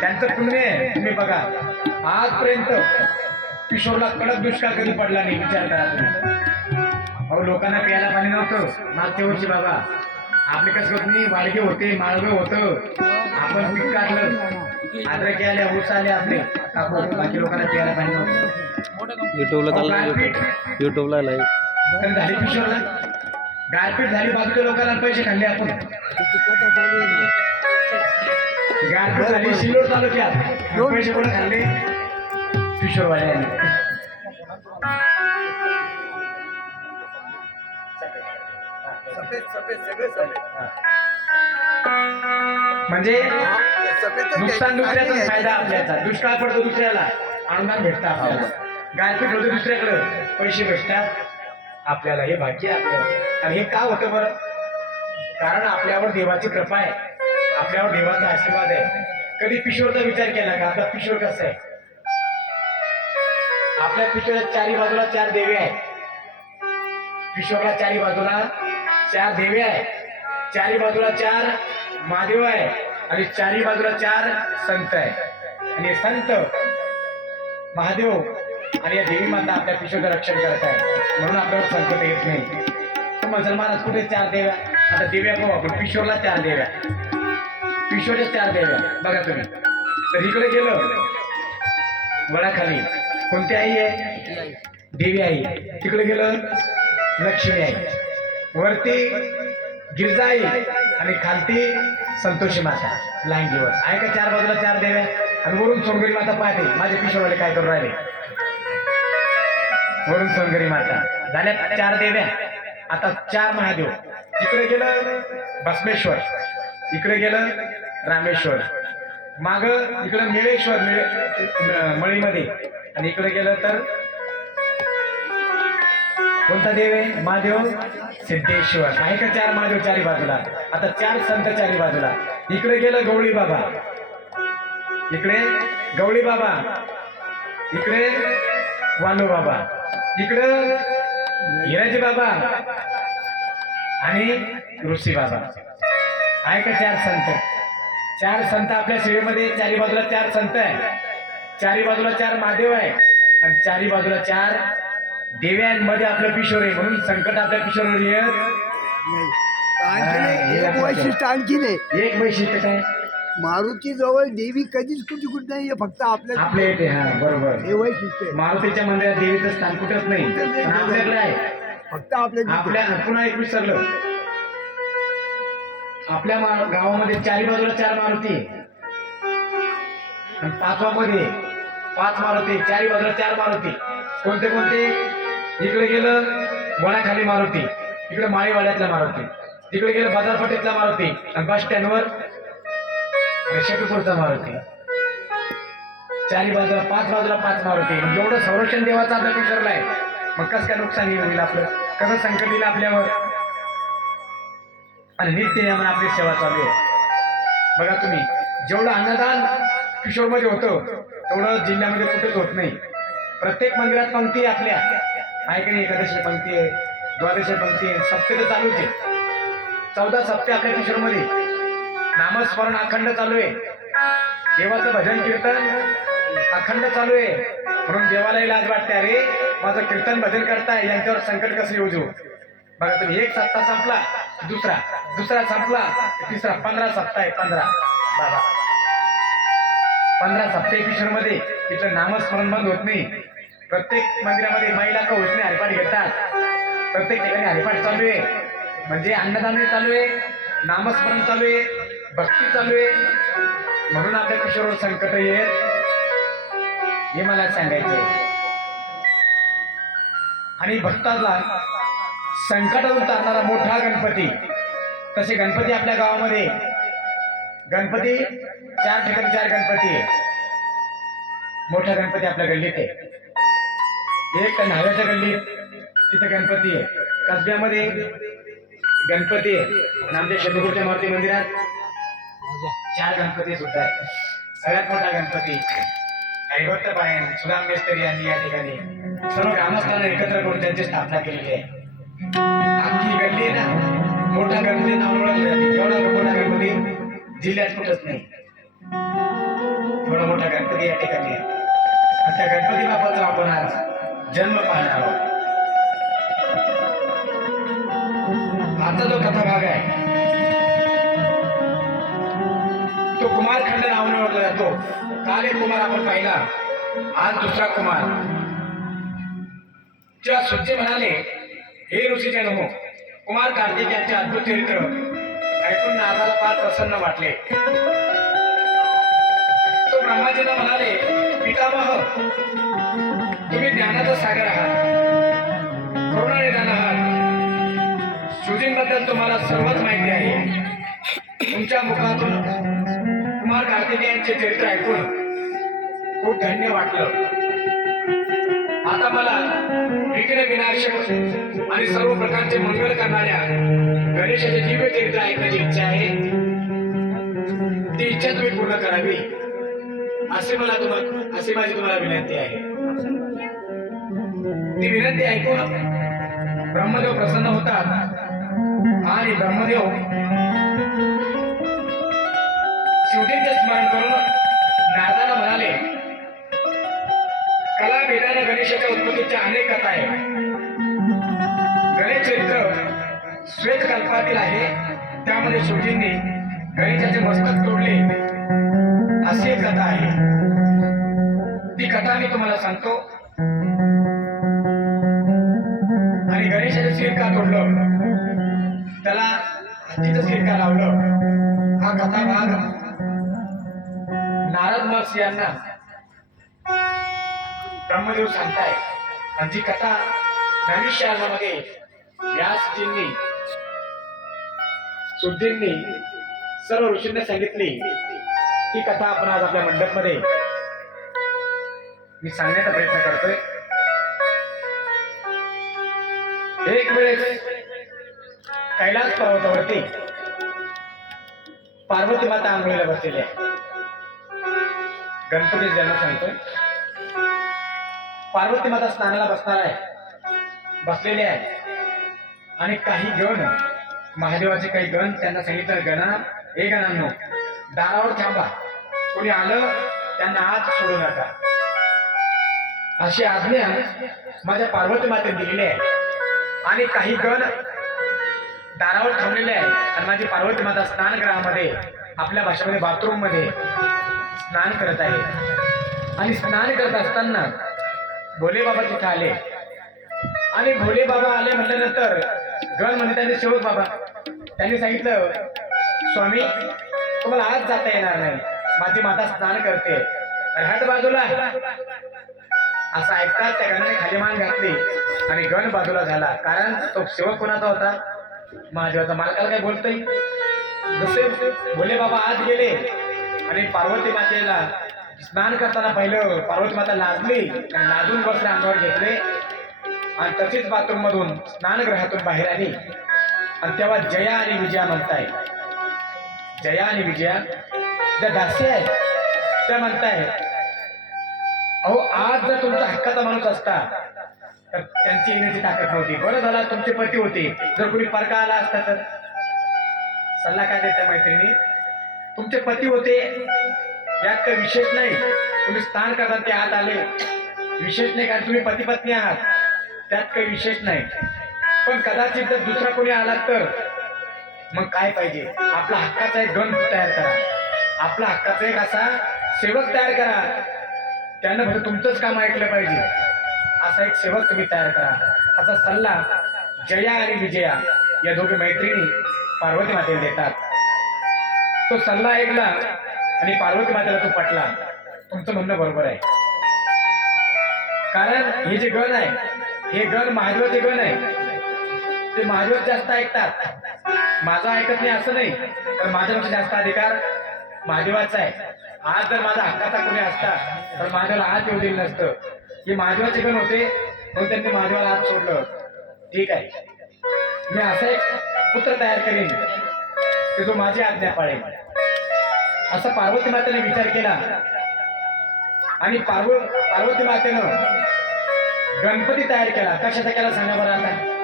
त्यांचं पुण्य आहे. तुम्ही बघा आजपर्यंत किशोरला कडक दुष्काळ कधी पडला नाही. विचार करा तुम्ही. अहो लोकांना प्यायला पाणी नव्हतं मागच्या वर्षी बाबा. आपले कसं होत नाही, वाडगे होते, माळवे होतं, आपण पीक काढलं, अद्रक आल्या, ऊस आले आपले कापू, बाकी लोकांना प्यायला पाणी नव्हतं. युट्यूबला चाललं, युट्यूबला लाईव्ह झाली किशोरला गारपीट झाली, बाजूच्या लोकांना पैसे खाल्ले आपण. गारपीट झाली सिल्लोड तालुक्यात, पैसे कोण खाल्ले? किशोरवाले. म्हणजे नुकसान दुसऱ्याचा फायदा आपल्याचा. दुष्काळ पडतो दुसऱ्याला, अनुदान भेटतं आपल्याला. गारपीट होतं दुसऱ्याकडे, पैसे भेटतात आपल्याला. हे भाग्य आपल्याला. आणि हे का होतं बरं? कारण आपल्यावर देवाची कृपा आहे, आपल्यावर देवाचा आशीर्वाद आहे. कधी किशोरचा विचार केला का? आपला किशोर कसा आहे? आपल्या किशोरात चारी बाजूला चार देवे आहेत. किशोरला चारी बाजूला चार देवे आहे, चारी बाजूला चार महादेव आहे, आणि चारी बाजूला चार संत आहे. आणि संत महादेव आणि या देवी माता आपल्या किशोरचं रक्षण करत आहे, म्हणून आपल्यावर संकट येत नाही. तर मुसलमानात कुठे चार देव्या? आता देव्या पाहू आपण. किशोरला चार देव्या, किशोरच्या चार देव्या बघा तुम्ही. तर इकडे गेलो वडाखाली कोणती आई आहे? देवी आई. तिकडे गेलं लक्ष्मी आई, वरती गिरजाई आणि खालती संतोषी माता लांगीवर आहे का? चार बाजूला चार देव्या. आणि वरून सोनगरी माता पाहते माझे किशोरवाले काय करून राहिले. वरून सोनगरी माता झाल्या चार देव्या. आता चार महादेव. इकडे गेलं भस्मेश्वर, इकडे गेलं रामेश्वर, माग इकडं निळेश्वर मळीमध्ये, आणि इकडे गेलं तर कोणता देव आहे? महादेव सिद्धेश्वर. आहे का? चार महादेव चारी बाजूला. आता चार संत चारी बाजूला. इकडे गेलं गवळी बाबा, इकडे गवळी बाबा, इकडे वालू बाबा, इकडे हिराजी बाबा आणि ऋषी बाबा. आहे का? चार संत. चार संत आपल्या सेवेमध्ये. चारी बाजूला चार संत आहे, चारी बाजूला चार महादेव आहे, आणि चारी बाजूला चार देव्यांमध्ये आपलं किशोर आहे. म्हणून संकट आपल्या किशोरवर येत नाही. एक वैशिष्ट्य आणखी नाही. एक वैशिष्ट्य काय? मारुती जवळ देवी कधीच कुठे कुठे नाही, फक्त आपल्या येते. हा बरोबर. हे वैशिष्ट्य आहे. मारुतीच्या मंदिरात देवीचं स्थान कुठंच नाही, पण आपल्याकडे आहे. फक्त आपल्या पुन्हा एक विसरलं. आपल्या गावामध्ये चारी बाजूला चार मारुती आणि पाचवा मध्ये पाच मारुती. चारी बाजूला चार मारुती. कोणते कोणते? इकडे गेलं वडाखाली मारुती, इकडे माळीवाड्यातला मारुती, तिकडे गेलं बाजारपेठेतला मारुती, आणि बस स्टँडवर शेतपूरचा मारुती. चारी बाजूला पाच मारुती. एवढं संरक्षण देवाचं आपल्या किशोरला आहे. मग कसं काय नुकसान होईल आपलं? कसं संकट येईल आपल्यावर? आणि नित्य नियमाने आपली सेवा चालू आहे. बघा तुम्ही, जेवढं अन्नदान किशोरमध्ये होतं तेवढं जिल्ह्यामध्ये कुठेच होत नाही. प्रत्येक मंदिरात पंक्ती आहे आपल्या. आहे की नाही? एकादशी पंक्ती आहे, द्वादशी पंक्ती आहे, सप्ते तर चालूच आहे. 14 सप्ते आपल्या किशोरमध्ये. नामस्मरण अखंड चालू आहे, देवाचं भजन कीर्तन अखंड चालू आहे. म्हणून देवालाही लाज वाटते, अरे माझं कीर्तन भजन करताय, यांच्यावर संकट कसं येऊ देऊ. बघा तुम्ही, एक सप्ताह संपला, दुसरा संपला, तिसरा. 15 सप्ताह आहे. 15 बाबा, 15 सप्ते किशोरमध्ये. तिथलं नामस्मरण बंद होत नाही. प्रत्येक मंदिरामध्ये महिला का होत नाही, हरिपाठ घेतात. प्रत्येक ठिकाणी हरिपाठ चालू आहे. म्हणजे अन्नदान चालू आहे, नामस्मरण चालू आहे, भक्ती चालू आहे. म्हणून आपल्या किशोरवर संकट येत, हे मला सांगायचंय. आणि भक्ताला संकटातून उतारणारा मोठा गणपती. तसे गणपती आपल्या गावामध्ये, गणपती 4 ठिकाणी 4 गणपती आहे. मोठा गणपती आपल्या गल्लीत आहे. एक न्हाव्याच्या गल्लीत तिथे गणपती आहे. कसब्यामध्ये गणपती आहे. नामदेव शंभूरच्या मारुती मंदिरात 4 गणपती सुद्धा आहे. सगळ्यात मोठा गणपती हरिभक्त पायन सुदाम मेस्त्री यांनी या ठिकाणी सर्व ग्रामस्थांना एकत्र करून त्यांची स्थापना केलेली आहे. आमची गल्ली ना मोठा गणपती नाव ओळखले जाते. एवढा मोठा गणपती जिल्ह्यात कुठंच नाही. या ठिकाणी आहे. आणि त्या गणपती बाप्पाचा आपण आज जन्म पाहणार आहोत. आता जो कथा भाग आहे तो कुमारखंड नावाने ओळखला जातो. काल एक कुमार आपण पाहिला, आज दुसरा कुमार. जेव्हा सुज्जे म्हणाले, हे ऋषीचे नमो, कुमार कार्तिक यांचे अद्भुत चरित्र ऐकून नारदाला फार प्रसन्न वाटले. तो ब्रह्माजींना म्हणाले, पितामह, तुम्ही ज्ञानाचा सागर आहात, करुणानिधान आहात. शुजींबद्दल तुम्हाला सर्वच माहिती आहे. तुमच्या मुखातून कुमार कार्तिकेयांचे चरित्र ऐकून खूप धन्य वाटलं. आता मला विघ्न विनाशक आणि सर्व प्रकारचे मंगल करणाऱ्या गणेशाचे दिव्य चरित्र ऐकण्याची इच्छा आहे. ती इच्छा तुम्ही पूर्ण करावी अशी माझी तुम्हाला विनंती आहे. ती विनंती ऐकून ब्रह्मदेव प्रसन्न होतात आणि ब्रह्मदेव शिवजींचे स्मरण करून नारदाला म्हणाले, कला भेदाने गणेशाच्या उत्पत्तीच्या अनेक कथा आहेत. गणेश चरित्र श्वेत कल्पातील आहे. त्यामध्ये शिवजींनी गणेशाचे मस्तक तोडले अशी एक कथा आहे. ती कथा मी तुम्हाला सांगतो. आणि गणेशाचे शिर का तोडलं, त्याला हत्तीचं शिर का लावलं, हा कथा भाग नारद महर्षी यांना ब्रह्मदेव सांगताय. आणि जी कथा नैमिषारण्यामध्ये व्यासजींनी सुधींनी सर्व ऋषींना सांगितली, ती कथा आपण आज आपल्या मंडपमध्ये मी सांगण्याचा प्रयत्न करतोय. एक वेळेस कैलास पर्वतावरती पार्वती माता आंघोळीला बसलेली आहे. गणपती ज्यांना सांगतोय, पार्वती माता स्नानाला बसलेले आहे. आणि काही गण, महादेवाचे काही गण, त्यांना सांगितलं, गणा, हे गणांनो, दारावर थांबा, कोणी आलं त्यांना आत सोडू नका, अशी आज्ञा माझ्या पार्वती मातेने दिलेली आहे. आणि काही गण दारावर थांबलेले आहे आणि माझी पार्वती माता स्नानगृहामध्ये, आपल्या भाषेमध्ये बाथरूम मध्ये स्नान करत आहे. आणि स्नान करत असताना भोले बाबा तिथे आले. आणि भोले बाबा आले म्हटल्यानंतर गण म्हणजे त्यांचे सेवक बाबा, त्यांनी सांगितलं, स्वामी, तुम्हाला आज जाता येणार नाही, माझी माता स्नान करते, हट बाजूला. असं ऐकतात त्या गणाने खाली मान घातली आणि गण बाजूला झाला. कारण तो सेवक कोणाचा होता? महादेवाचा. मालकाला काय बोलतोय? जसे भोले बाबा आत गेले आणि पार्वती मातेला स्नान करताना पाहिलं, पार्वती माता लाजली आणि लाजून वस्त्र अंगावर घेतले आणि तशीच बाथरूम मधून स्नानगृहातून बाहेर आली. आणि तेव्हा जया आणि विजया म्हणताय, जया आणि विजया ज्या दासी आहेत त्या म्हणताय, अहो, आज जर तुमचा हक्काचा माणूस असता तर त्यांची येण्याची ताकद नव्हती. बरं झाला तुमचे पती होते, जर कोणी परका आला असता तर. सल्ला काय देते मैत्रिणी? तुमचे पती होते, यात काही विशेष नाही. तुम्ही स्नान करता ते आत आले, विशेष नाही, कारण तुम्ही पती पत्नी आहात, त्यात काही विशेष नाही. पण कदाचित जर दुसरा कोणी आला तर मग काय पाहिजे? आपला हक्काचा एक गण तयार करा, आपला हक्काचा एक असा सेवक तयार करा, त्यांना फक्त तुमचंच काम ऐकलं पाहिजे, असा एक सेवक तुम्ही तयार करा. असा सल्ला जया आणि विजया या दोघी मैत्रिणी पार्वती मातेला देतात. तो सल्ला ऐकला आणि पार्वती मातेला तो पटला. तुमचं म्हणणं बरोबर आहे, कारण हे जे गण आहे, हे गण महादेवाचे गण आहे. ते महादेव जास्त ऐकतात, माझा ऐकत नाही असं नाही, पण माझ्यापेक्षा जास्त अधिकार महादेवाचा आहे. आज जर माझा हक्काचा कोणी असता तर महादेवाला हात येऊ दिलं नसतं. हे महादेवाचे गण होते म्हणून त्यांनी महादेवाला हात सोडलं. ठीक आहे, मी असा एक पुत्र तयार करेन की जो माझी आज्ञा पाळेल. असा पार्वती मातेने विचार केला आणि पार्वती मातेनं गणपती तयार केला. कशाचा केला सांगा बरं आता?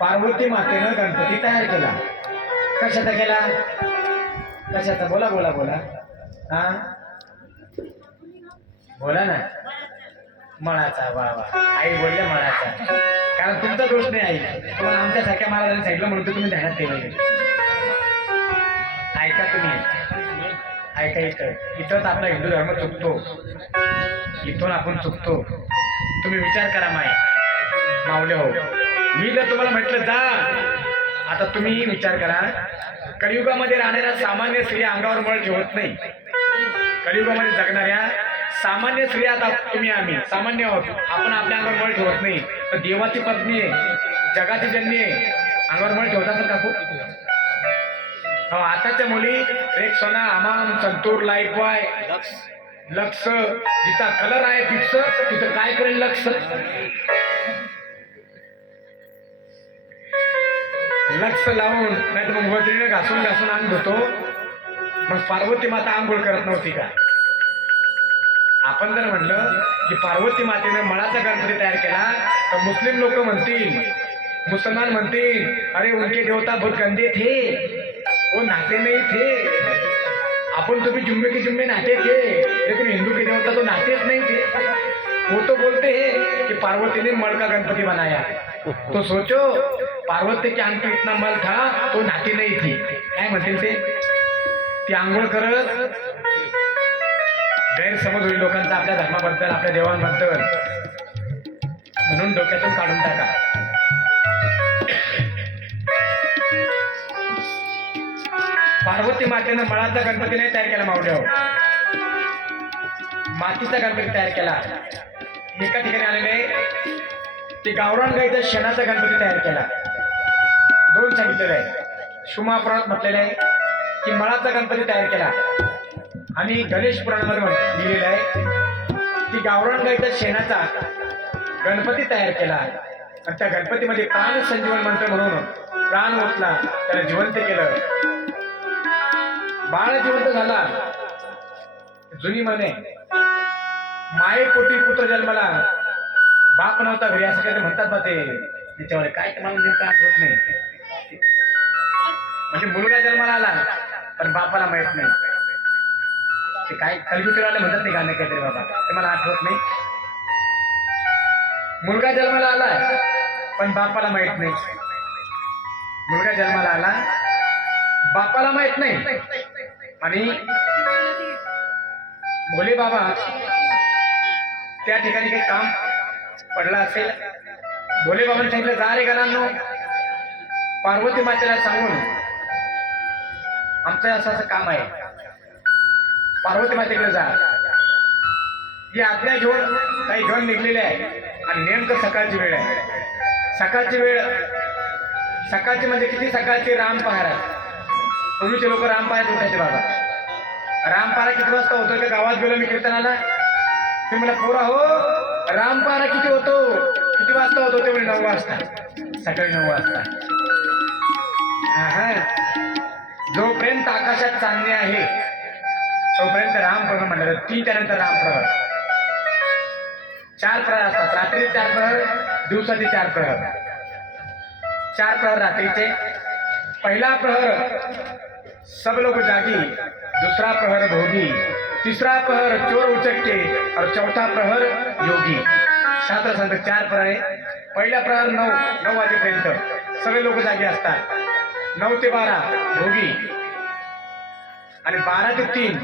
पार्वती मातेनं गणपती तयार केला. कशाचा केला? कशाचा? बोला बोला बोला. हा बोला ना. मळाचा वा वा आई बोलल्या मळाचा. कारण तुमचा दोष नाही आई, तुम्हाला आमच्यासारख्या महाराजांनी सांगितलं म्हणून तुम्ही ध्यानात ठेवले. ऐका तुम्ही, ऐका इथंच आपला हिंदू धर्म चुकतो, इथून आपण चुकतो. तुम्ही विचार करा मावले हो. मी जर तुम्हाला म्हटलं जा, आता तुम्ही विचार करा, कलियुगामध्ये राहणाऱ्या सामान्य स्त्रिया अंगावर मळ ठेवत नाही. कलियुगामध्ये जगणाऱ्या सामान्य स्त्रिया, आता तुम्ही आम्ही सामान्य आहोत, आपण आपल्या अंगावर मळ ठेवत नाही. तर देवाची पत्नी आहे, जगाची जननी आहे, अंगावर मळ ठेवतात का खूप? आताच्या मुली रेक्सोना, हमाम, संतूर, लाईफबॉय, लक्स, जिचा कलर आहे फिक्स तिथं काय करेल लक्स. लक्ष लावून नाही तर मग वजरीने घासून घासून अंग धुतो. मग पार्वती माता आंघोळ करत नव्हती का? आपण जर म्हणलं की पार्वती मातेने मळाचा गणपती तयार केला तर मुस्लिम लोक म्हणतील, मुसलमान म्हणतील, अरे उनके देवता बहुत गंदे थे, वो नहाते नहीं थे. अपन तो भी जुम्मे के जुम्मे नहाते थे, लेकिन हिंदू के देवता तो नहाते नहीं थे. वो तो बोलते हैं कि पार्वती ने मल का गणपति बनाया. तो सोचो पार्वती के अंग पे इतना मल था तो नहाती नहीं थी. काय म्हणतील ते? ती आंघोळ करत. गैरसमज होईल लोकांचा आपल्या धर्माबद्दल, आपल्या देवांबद्दल, म्हणून डोक्यातून काढून टाका. पार्वती मातेनं मळाचा गणपती नाही तयार केला मावड्यावर, मातीचा गणपती तयार केला. एका ठिकाणी आलेले ते गावरान गाईचा शेणाचा गणपती तयार केला. दोन सांगितलेलं आहे. शुमापुराणात म्हटलेलं आहे की मळाचा गणपती तयार केला, आणि गणेश पुराणामध्ये लिहिलेलं आहे की गावरान गाईचा शेणाचा गणपती तयार केला. आणि त्या गणपतीमध्ये प्राण संजीवन मंत्र म्हणून प्राण ओतला, त्याला जिवंत केलं. बाळ जिवंत झाला. जुनी म्हणे, मायेपोटी पुत्र जन्माला बाप नव्हता घरी, असं काही म्हणतात बा ते. त्याच्यावर काय तुम्हाला नेमकं आठवत नाही. म्हणजे मुलगा जन्माला आला पण बापाला माहित नाही. ते काय कलगुटीवाले म्हणतात नाही गाणं काहीतरी बाबा, ते मला आठवत नाही. मुलगा जन्माला आला पण बापाला माहित नाही. मुलगा जन्माला आला, बापाला माहित नाही. आणि भोले बाबा त्या ठिकाणी काही काम पडलं असेल. भोले बाबांनी सांगितलं, जा रे गणांनो, पार्वती मातेला सांगून आमचं असं असं काम आहे, पार्वती मातेकडे जा. ही आज्ञा घेऊन काही घेऊन निघलेले आहे. आणि नेमकं सकाळची वेळ आहे. सकाळची वेळ, सकाळची म्हणजे किती सकाळची? रामपहार आहे. पूर्वीचे लोक रामपहारात उठायचे बाबा. रामपहारा किती वाजता होतो? त्या गावात गेलो मी कीर्तनाला, तुम्ही मला पोरा हो रामपहारा किती होतो, किती वाजता होतो? ते म्हणजे 9 वाजता, सकाळी 9 वाजता. जोपर्यंत आकाशात चांदणे आहे तोपर्यंत रामप्रहर म्हणलं. 3 त्यानंतर रामप्रहर. 4 प्रहर असतात. रात्री 4 प्रहर, दिवसाचे 4 प्रहर. 4 प्रहर रात्रीचे. पहिला प्रहर सब लोग जागी, दूसरा प्रहर भोगी, तीसरा प्रहर चोर उचक्के और चौथा प्रहर योगी. शास्त्र सांगतात 4 प्रहर आहे. पहिला प्रहर 9 वाजेपर्यंत सगळे लोक जागे असतात. 9 ते 12 भोगी, आणि 12 ते 3